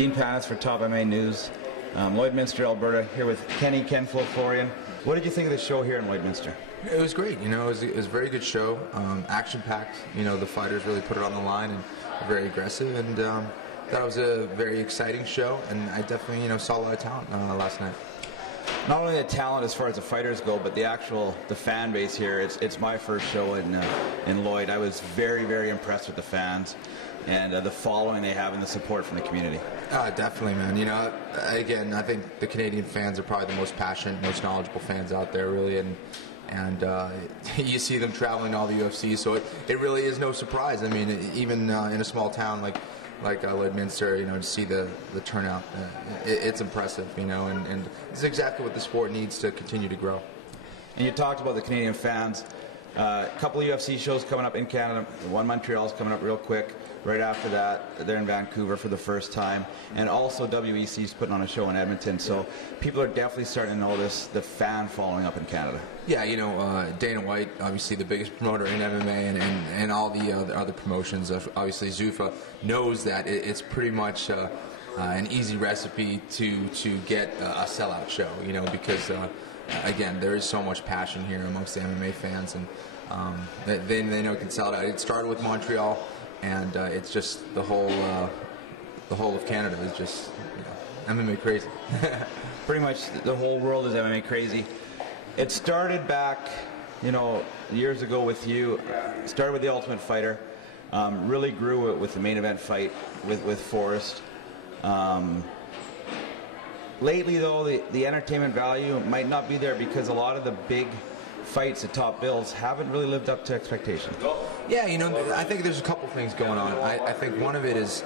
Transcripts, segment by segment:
Dean Panis for Top MMA News. Lloydminster, Alberta, here with Ken Florian. What did you think of the show here in Lloydminster? It was great. It was a very good show, action-packed. The fighters really put it on the line and were very aggressive, and thought it was a very exciting show. And I definitely, saw a lot of talent last night. Not only the talent as far as the fighters go, but the fan base here. It's my first show in Lloyd. I was very, very impressed with the fans and the following they have and the support from the community. Definitely, man. Again, I think the Canadian fans are probably the most passionate, most knowledgeable fans out there, really, and you see them traveling to all the UFC, so it really is no surprise. I mean, even in a small town like Lloydminster, to see the turnout, it's impressive, and it's exactly what the sport needs to continue to grow. And you talked about the Canadian fans. A couple of UFC shows coming up in Canada. One Montreal's coming up real quick. Right after that, they're in Vancouver for the first time. And also WEC's putting on a show in Edmonton. So people are definitely starting to notice the fan following up in Canada. Yeah, Dana White, obviously the biggest promoter in MMA, and all the other promotions. Obviously, Zuffa knows that it's pretty much an easy recipe to get a sellout show, because again, there is so much passion here amongst the MMA fans, and they know it can sell it out. It started with Montreal, and it's just the whole of Canada is just MMA crazy. Pretty much the whole world is MMA crazy. It started back, years ago with you. Started with the Ultimate Fighter. Really grew with the main event fight with Forrest. Lately, though, the entertainment value might not be there because a lot of the big fights at top bills haven't really lived up to expectations. Yeah, I think there's a couple things going on. I think one of it is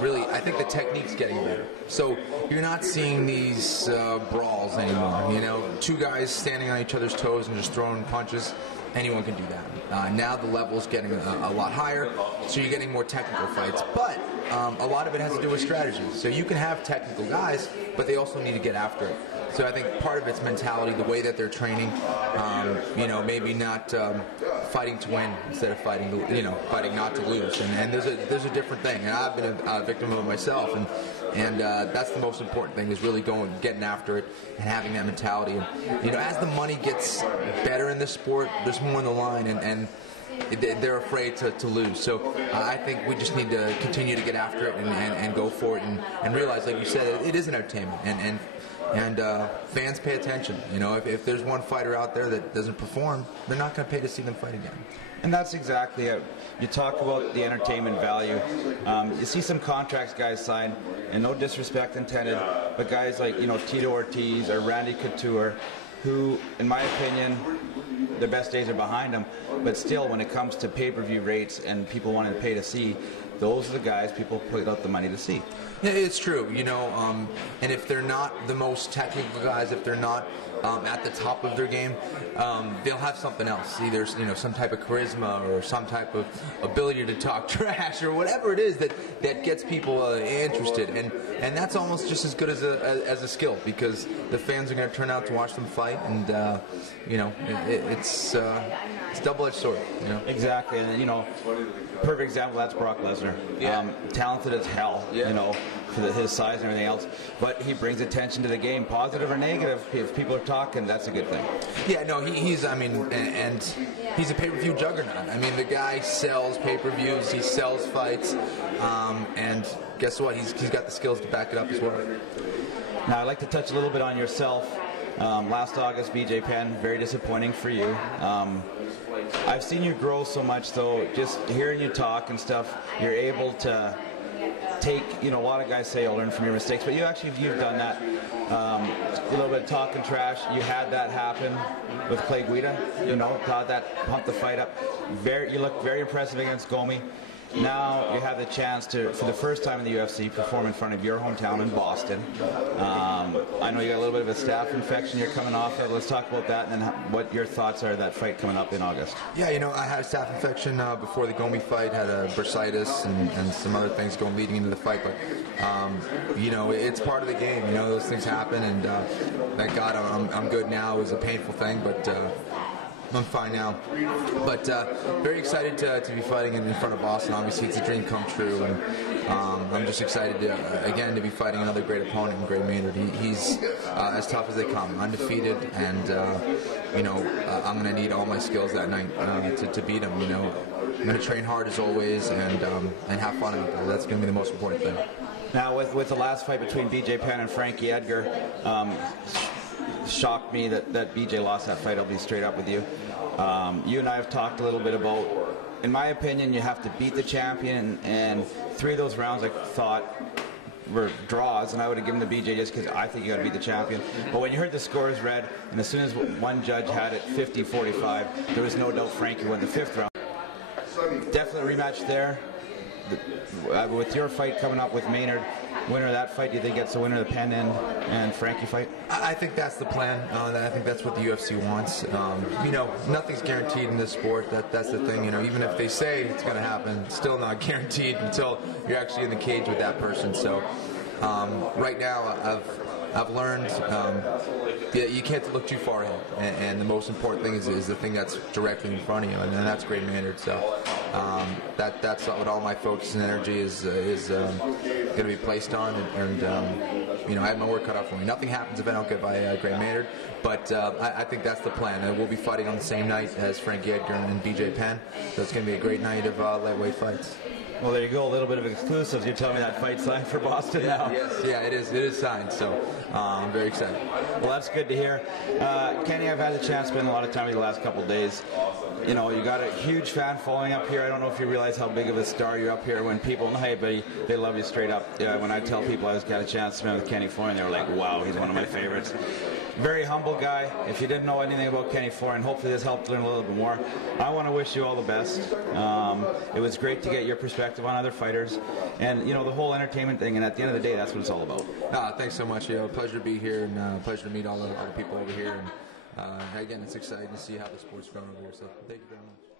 really, I think the technique's getting better. So you're not seeing these brawls anymore. Two guys standing on each other's toes and just throwing punches. Anyone can do that. Now the level's getting a lot higher, so you're getting more technical fights. But a lot of it has to do with strategy. So you can have technical guys, but they also need to get after it. So I think part of it's mentality, the way that they're training. Maybe not fighting to win instead of fighting not to lose. And there's a different thing. And I've been a victim of it myself. And that's the most important thing, is really getting after it and having that mentality. And as the money gets better in this sport, there's more on the line, and they're afraid to lose. So I think we just need to continue to get after it and go for it and realize, like you said, it is an entertainment, and fans pay attention. If there's one fighter out there that doesn't perform, they're not going to pay to see them fight again. And that's exactly it. You talk about the entertainment value. You see some contracts guys sign, and no disrespect intended, but guys like Tito Ortiz or Randy Couture, who, in my opinion, their best days are behind them. But still, when it comes to pay-per-view rates and people wanting to pay to see, those are the guys people put out the money to see. Yeah, it's true, and if they're not the most technical guys, if they're not at the top of their game, they'll have something else. Either some type of charisma or some type of ability to talk trash or whatever it is that gets people interested, and that's almost just as good as a skill, because the fans are going to turn out to watch them fight, and it's double-edged sword. Exactly, and perfect example, that's Brock Lesnar. Yeah. Talented as hell. Yeah. For his size and everything else, but he brings attention to the game, positive or negative. If people are talking, that's a good thing. Yeah, no, he's a pay-per-view juggernaut. I mean, the guy sells pay-per-views, he sells fights, and guess what? He's got the skills to back it up as well. Now, I'd like to touch a little bit on yourself. Last August, BJ Penn, very disappointing for you. I've seen you grow so much, though. Just hearing you talk and stuff, you're able to take, a lot of guys say you'll learn from your mistakes, but you've done that. A little bit of talking trash. You had that happen with Clay Guida. Thought that pumped the fight up. You look very impressive against Gomi. Now you have the chance to, for the first time in the UFC, perform in front of your hometown in Boston. I know you got a little bit of a staph infection you're coming off of. Let's talk about that, and then what your thoughts are of that fight coming up in August. Yeah, I had a staph infection before the Gomi fight, had a bursitis and some other things leading into the fight, but it's part of the game. Those things happen, and thank God I'm good now. It was a painful thing, but I'm fine now. But very excited to be fighting in front of Boston. Obviously, it's a dream come true, and I'm just excited again to be fighting another great opponent in Gray Maynard. He's as tough as they come, undefeated, and I'm going to need all my skills that night to beat him. I'm going to train hard as always and have fun out there. That's going to be the most important thing. Now, with the last fight between BJ Penn and Frankie Edgar, shocked me that BJ lost that fight. I'll be straight up with you. You and I have talked a little bit about, in my opinion, you have to beat the champion, and 3 of those rounds I thought were draws, and I would have given the BJ just because I think you got to beat the champion. But when you heard the scores read, and as soon as one judge had it 50-45, there was no doubt Frankie won the 5th round. Definitely a rematch there. With your fight coming up with Maynard, winner of that fight, do you think it's the winner of the Penn and Frankie fight? I think that's the plan. I think that's what the UFC wants. Nothing's guaranteed in this sport. That's the thing. Even if they say it's going to happen, it's still not guaranteed until you're actually in the cage with that person. So right now, I've learned you can't look too far ahead, and the most important thing is the thing that's directly in front of you, and that's Gray Maynard. So that's what all my focus and energy is going to be placed on, and I have my work cut out for me. Nothing happens if I don't get by Gray Maynard, but I think that's the plan. And we'll be fighting on the same night as Frankie Edgar and BJ Penn, so it's going to be a great night of lightweight fights. Well, there you go, a little bit of exclusives. You're telling me that fight signed for Boston now. Yes, yeah, it is signed, so I'm very excited. Well, that's good to hear. Kenny, I've had the chance to spend a lot of time with you the last couple of days. You got a huge fan following up here. I don't know if you realize how big of a star you're up here. When people, hey, buddy, they love you straight up. When I tell people I got a chance to spend with Kenny Florian, they were like, wow, he's one of my favorites. Very humble guy. If you didn't know anything about Kenny Florian, hopefully this helped learn a little bit more. I want to wish you all the best. It was great to get your perspective on other fighters, and the whole entertainment thing. And at the end of the day, that's what it's all about. Thanks so much. Pleasure to be here, and pleasure to meet all the people over here. And again, it's exciting to see how the sport's grown over here. So thank you very much.